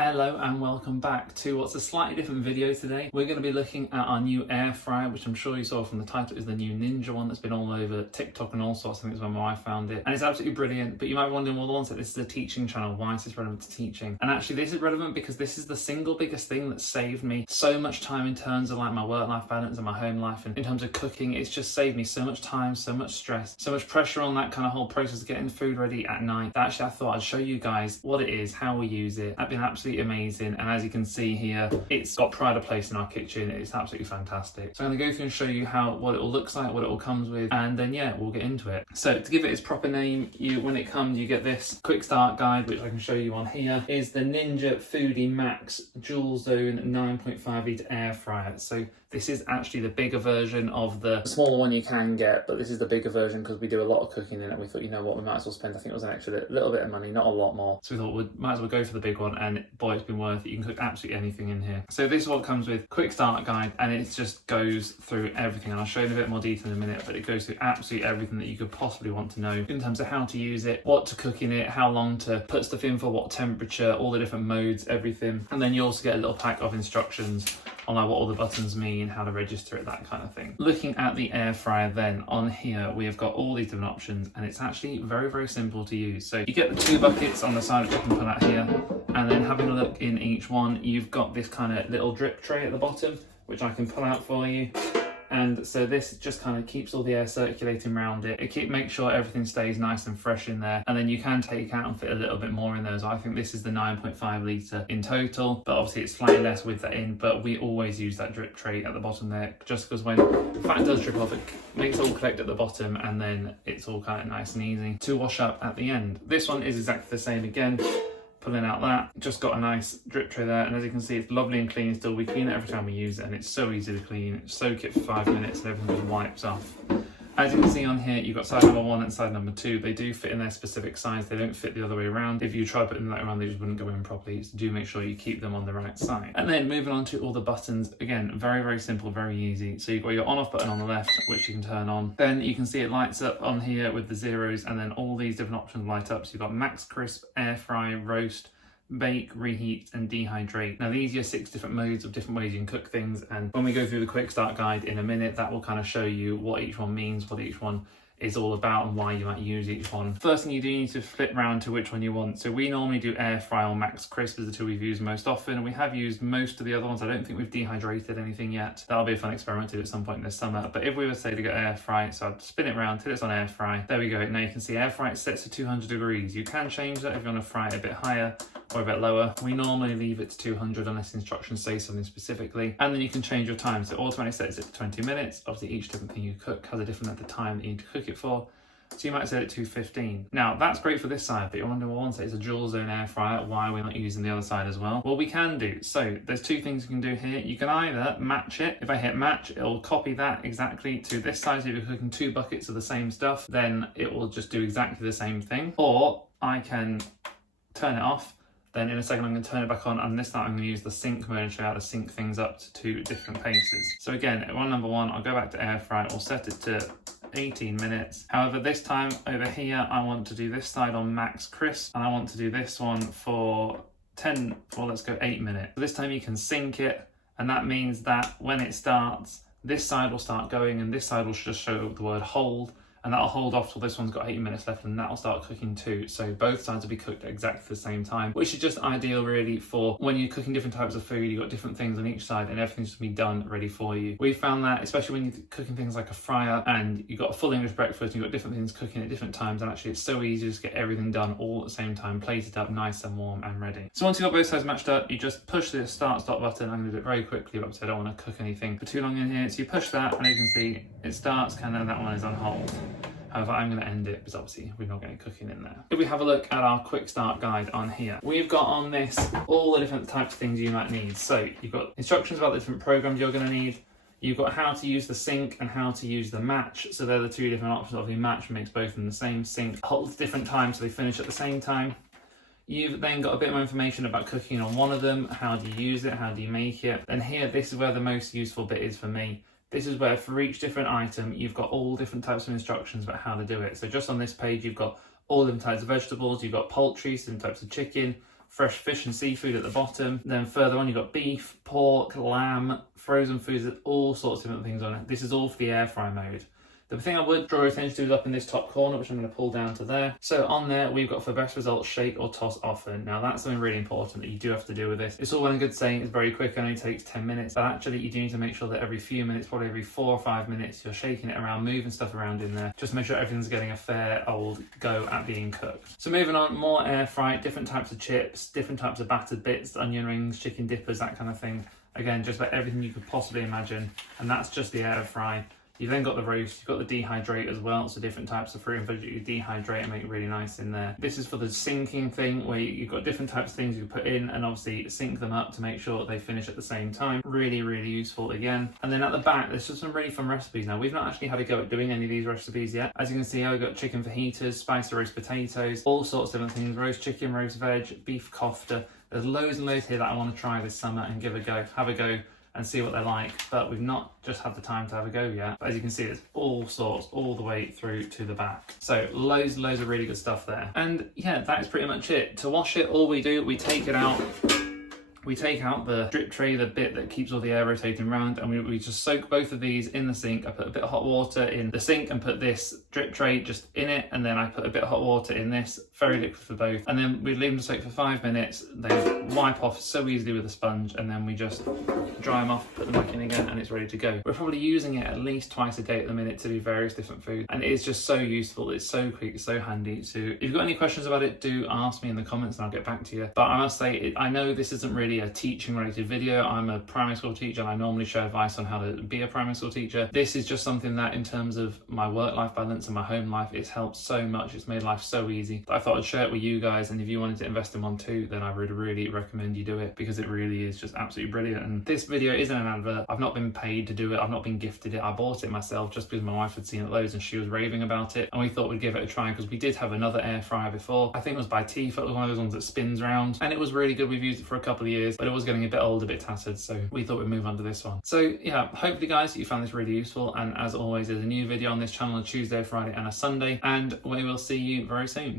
Hello and welcome back to what's a slightly different video today. We're going to be looking at our new air fryer, which I'm sure you saw from the title is the new Ninja one that's been all over TikTok and all sorts. I think it's when my wife found it. And it's absolutely brilliant, but you might be wondering, well, the one said this is a teaching channel. Why is this relevant to teaching? And actually this is relevant because this is the single biggest thing that saved me so much time in terms of like my work-life balance and my home life. And in terms of cooking, it's just saved me so much time, so much stress, so much pressure on that kind of whole process of getting food ready at night. That actually I thought I'd show you guys what it is, how we use it. That's been absolutely amazing. And as you can see here, it's got pride of place in our kitchen. It's absolutely fantastic. So I'm going to go through and show you what it all looks like, what it all comes with, and then yeah, we'll get into it. So to give it its proper name, when it comes, you get this quick start guide, which I can show you on here, is the Ninja Foodi Max Dual Zone 9.5 litre air fryer. So this is actually the bigger version of the smaller one you can get, but this is the bigger version because we do a lot of cooking in it. We thought, you know what, we might as well spend, I think it was an extra little bit of money, not a lot more. So we thought we might as well go for the big one, and boy, it's been worth it. You can cook absolutely anything in here. So this is what comes with quick start guide, and it just goes through everything. And I'll show you in a bit more detail in a minute, but it goes through absolutely everything that you could possibly want to know in terms of how to use it, what to cook in it, how long to put stuff in for, what temperature, all the different modes, everything. And then you also get a little pack of instructions on like what all the buttons mean, how to register it, that kind of thing. Looking at the air fryer then, on here we have got all these different options, and it's actually very, very simple to use. So you get the two buckets on the side which you can pull out here, and then having a look in each one, you've got this kind of little drip tray at the bottom, which I can pull out for you. And so this just kind of keeps all the air circulating around it. It makes sure everything stays nice and fresh in there. And then you can take out and fit a little bit more in there. So I think this is the 9.5 litre in total, but obviously it's slightly less with that in, but we always use that drip tray at the bottom there, just because when fat does drip off, it makes it all collect at the bottom, and then it's all kind of nice and easy to wash up at the end. This one is exactly the same again. Pulling out that, just got a nice drip tray there, and as you can see, it's lovely and clean still. We clean it every time we use it, and it's so easy to clean. Soak it for 5 minutes and everything just wipes off. As you can see on here, you've got side number 1 and side number 2. They do fit in their specific size. They don't fit the other way around. If you try putting that around, they just wouldn't go in properly. So do make sure you keep them on the right side. And then moving on to all the buttons, again, very, very simple, very easy. So you've got your on-off button on the left, which you can turn on. Then you can see it lights up on here with the zeros, and then all these different options light up. So you've got max crisp, air fry, roast, bake, reheat, and dehydrate. Now these are 6 different modes of different ways you can cook things, and when we go through the quick start guide in a minute, that will kind of show you what each one means, what each one is all about, and why you might use each one. First thing you do, you need to flip round to which one you want. So we normally do air fry or max crisp as the two we've used most often, and we have used most of the other ones. I don't think we've dehydrated anything yet. That'll be a fun experiment to do at some point this summer. But if we were to say to go air fry, so I'd spin it around till it's on air fry. There we go. Now you can see air fry, it's set to 200 degrees. You can change that if you want to fry it a bit higher or a bit lower. We normally leave it to 200 unless instructions say something specifically. And then you can change your time. So automatically sets it to 20 minutes. Obviously each different thing you cook has a different length of time that you need to cook it for. So you might set it to 15. Now that's great for this side, but you're wondering, well, once it's a dual zone air fryer, why are we not using the other side as well? Well, we can do. So there's 2 things you can do here. You can either match it. If I hit match, it'll copy that exactly to this side. So if you're cooking 2 buckets of the same stuff, then it will just do exactly the same thing. Or I can turn it off. Then in a second I'm going to turn it back on, and this time I'm going to use the sync mode and show you how to sync things up to 2 different paces. So again, at number 1, I'll go back to air fry. I'll set it to 18 minutes. However, this time over here, I want to do this side on max crisp, and I want to do this one for 8 minutes. So this time you can sync it, and that means that when it starts, this side will start going, and this side will just show the word hold, and that'll hold off till this one's got 8 minutes left, and that'll start cooking too. So both sides will be cooked at exactly the same time, which is just ideal really for when you're cooking different types of food. You've got different things on each side, and everything's just be done ready for you. We found that especially when you're cooking things like a fryer and you've got a full English breakfast and you've got different things cooking at different times, and actually it's so easy to just get everything done all at the same time, plated up nice and warm and ready. So once you've got both sides matched up, you just push the start stop button. I'm going to do it very quickly, but I don't want to cook anything for too long in here. So you push that, and as you can see, it starts, and then that one is on hold. However, I'm going to end it because obviously we're not getting cooking in there. If we have a look at our quick start guide on here, we've got on this all the different types of things you might need. So you've got instructions about the different programs you're going to need. You've got how to use the sync and how to use the match. So they're the 2 different options. Obviously match makes both of them the same. Sync holds different times so they finish at the same time. You've then got a bit more information about cooking on one of them. How do you use it? How do you make it? And here, this is where the most useful bit is for me. This is where for each different item, you've got all different types of instructions about how to do it. So just on this page, you've got all different types of vegetables, you've got poultry, some types of chicken, fresh fish and seafood at the bottom. Then further on, you've got beef, pork, lamb, frozen foods, there's all sorts of different things on it. This is all for the air fry mode. The thing I would draw your attention to is up in this top corner, which I'm going to pull down to there. So on there, we've got for best results, shake or toss often. Now that's something really important that you do have to do with this. It's all well and good saying it's very quick, it only takes 10 minutes, but actually you do need to make sure that every few minutes, probably every 4 or 5 minutes, you're shaking it around, moving stuff around in there, just to make sure everything's getting a fair old go at being cooked. So moving on, more air fry, different types of chips, different types of battered bits, onion rings, chicken dippers, that kind of thing. Again, just about everything you could possibly imagine, and that's just the air fry. You've then got the roast, you've got the dehydrate as well, so different types of fruit and veg you dehydrate and make it really nice in there. This is for the sinking thing, where you've got different types of things you put in and obviously sync them up to make sure they finish at the same time. Really, really useful again. And then at the back, there's just some really fun recipes now. We've not actually had a go at doing any of these recipes yet. As you can see, we've got chicken fajitas, spicy roast potatoes, all sorts of different things, roast chicken, roast veg, beef kofta. There's loads and loads here that I want to try this summer and have a go and see what they're like, but we've not just had the time to have a go yet. But as you can see, it's all sorts all the way through to the back. So loads of really good stuff there. And yeah, that is pretty much it. To wash it, all we do, we take it out. We take out the drip tray, the bit that keeps all the air rotating around, and we just soak both of these in the sink. I put a bit of hot water in the sink and put this drip tray just in it, and then I put a bit of hot water in this, very liquid for both. And then we leave them to soak for 5 minutes. They wipe off so easily with a sponge, and then we just dry them off, put them back in again, and it's ready to go. We're probably using it at least twice a day at the minute to do various different foods, and it is just so useful. It's so quick, it's so handy. So if you've got any questions about it, do ask me in the comments and I'll get back to you. But I must say, I know this isn't really a teaching related video. I'm a primary school teacher and I normally share advice on how to be a primary school teacher. This is just something that in terms of my work-life balance and my home life, it's helped so much. It's made life so easy. I thought I'd share it with you guys, and if you wanted to invest in one too, then I would really recommend you do it, because it really is just absolutely brilliant. And this video isn't an advert. I've not been paid to do it. I've not been gifted it. I bought it myself just because my wife had seen it loads and she was raving about it, and we thought we'd give it a try because we did have another air fryer before. I think it was by Tifa. It was one of those ones that spins round, and it was really good. We've used it for a couple of years, but it was getting a bit old, a bit tattered, so we thought we'd move on to this one. So yeah, hopefully guys you found this really useful, and as always, there's a new video on this channel on Tuesday, Friday and a Sunday, and we will see you very soon.